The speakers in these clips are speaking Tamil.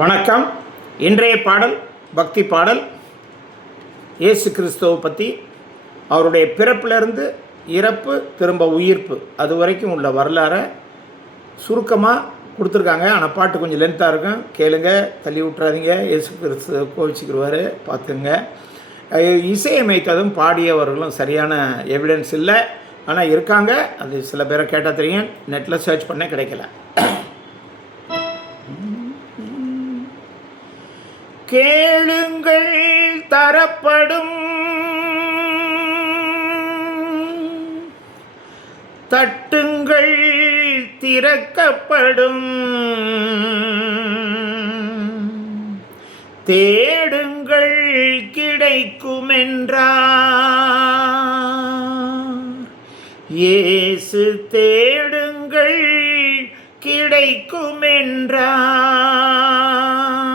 வணக்கம். இன்றைய பாடல் பக்தி பாடல். இயேசு கிறிஸ்துவை பற்றி, அவருடைய பிறப்பிலிருந்து இறப்பு திரும்ப உயிர்ப்பு அது வரைக்கும் உள்ள வரலாறை சுருக்கமாக கொடுத்துருக்காங்க. ஆனால் பாட்டு கொஞ்சம் லென்த்தாக இருக்கும், கேளுங்க, தள்ளி விட்டுறாதீங்க. இயேசு கிறிஸ்து கோவிச்சுக்கிடுவார், பார்த்துங்க. இசையமைத்ததும் பாடியவர்களும் சரியான எவிடன்ஸ் இல்லை, ஆனால் இருக்காங்க. அது சில பேரை கேட்டால் தெரியும், நெட்டில் சர்ச் பண்ண கிடைக்கல. கேளுங்கள் தரப்படும், தட்டுங்கள் திறக்கப்படும், தேடுங்கள் கிடைக்குமென்றார் இயேசு. தேடுங்கள் கிடைக்குமென்றார்.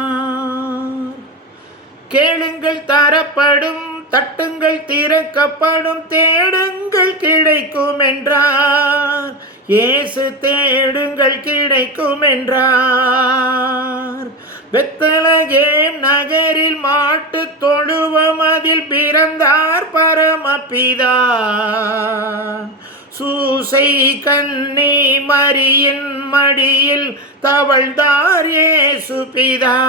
கேளுங்கள் தரப்படும், தட்டுங்கள் திறக்கப்படும், தேடுங்கள் கிடைக்கும் என்றார் இயேசு. தேடுங்கள் கிடைக்கும் என்றார். பெத்லகேம் நகரில் மாட்டு தொழுவம் அதில் பிறந்தார் பரமபிதா. சூசை கன்னி மரியின் மடியில் தவழ்ந்தார் இயேசு பிதா.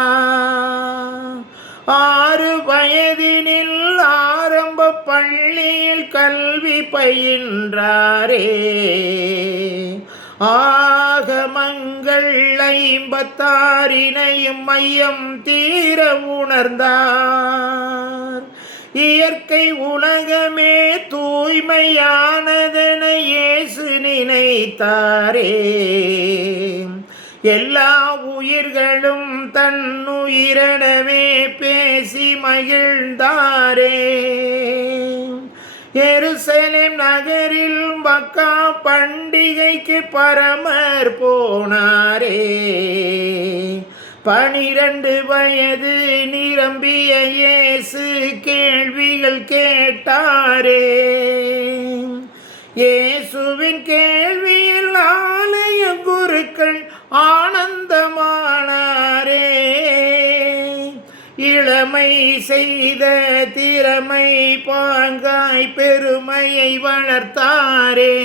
6 வயதினில் ஆரம்ப பள்ளியில் கல்வி பயின்றாரே. ஆகமங்கள் 56 மையம் தீர உணர்ந்தார். இயற்கை உலகமே தூய்மையானதென இயேசு நினைத்தாரே. எல்லா உயிர்களும் தன்னுயிரெனவே பேசி மகிழ்ந்தாரே. எருசலேம் நகரில் மக்கா பண்டிகைக்கு பரமர் போனாரே. 12 வயது நிரம்பிய இயேசு கேள்விகள் கேட்டாரே. இயேசுவின் கேள்வியில் ஆலய குருக்கள் ஆனந்தமானாரே. இளமை செய்த திறமை பாங்காய் பெருமையை வளர்த்தாரே.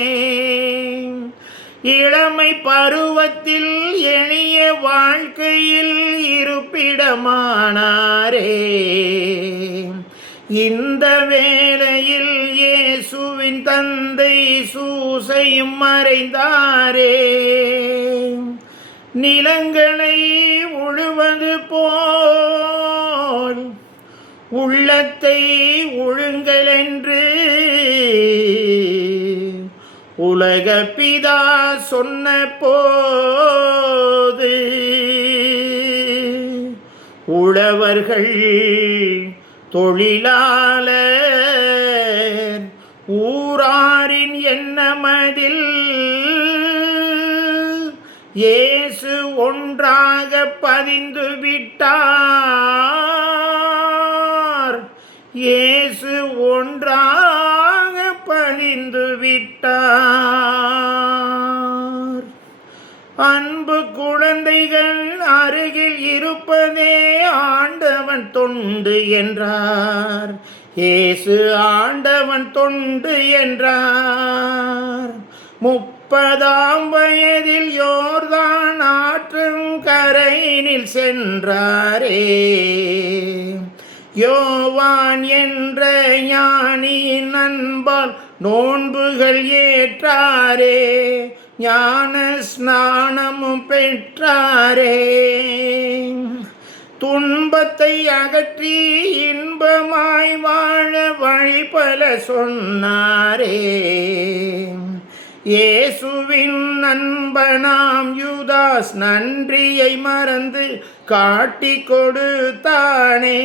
இளமை பருவத்தில் எளிய வாழ்க்கையில் இருப்பிடமானாரே. இந்த வேளையில் இயேசுவின் தந்தை சூசையும் மறைந்தாரே. நிலங்களை உழுவது போல் உள்ளத்தை உழுங்களென்று உலக பிதா சொன்ன போது உழவர்கள் தொழிலாளர் ஊராரின் எண்ணமதில் இயேசு ஒன்றாக பதிந்து விட்டார். இயேசு ஒன்றாக பதிந்து விட்டார். அன்பு குழந்தைகள் அருகில் இருப்பதே ஆண்டவன் தொண்டு என்றார் இயேசு. ஆண்டவன் தொண்டு என்றார். 30ஆம் வயதில் யோர்தான் ஆற்றும் கரையினில் சென்றாரே. யோவான் என்ற ஞானியின் அன்பால் நோன்புகள் ஏற்றாரே. ஞான ஸ்நானமும் பெற்றாரே. துன்பத்தை அகற்றி இன்பமாய் வாழ வழி பல சொன்னாரே. இயேசுவின் நண்பனாம் யூதாஸ் நன்றியை மறந்து காட்டி கொடுத்தானே.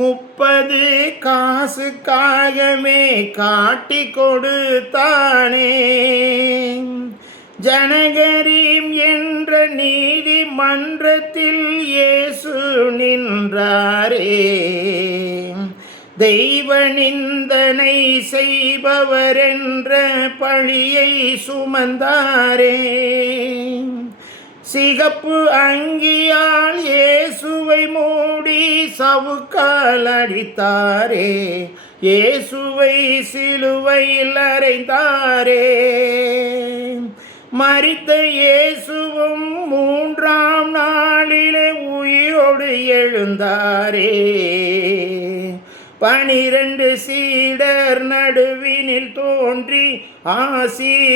30 காசுக்காகவே காட்டி கொடுத்தானே. ஜனகரீம் என்ற நீதிமன்றத்தில் இயேசு நின்றாரே. தெய்வ நிந்தனை செய்பவர் என்ற பழியை சுமந்தாரே. சிகப்பு அங்கியால் இயேசு இயேசுவை மூடி சவுக்கால் அடித்தாரே, இயேசுவை சிலுவையில் அறைந்தாரே. மரித்த இயேசுவும் 3ஆம் நாளிலே உயிரோடு எழுந்தாரே. 12 சீடர் நடுவினில் தோன்றி ஆசீரளித்தாரே.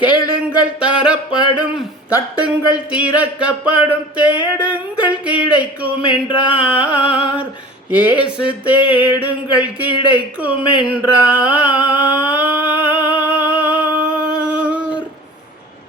கேளுங்கள் தரப்படும், தட்டுங்கள் திறக்கப்படும், தேடுங்கள் கிடைக்கும் என்றார். இயேசு தேடுங்கள் கிடைக்கும் என்றார்.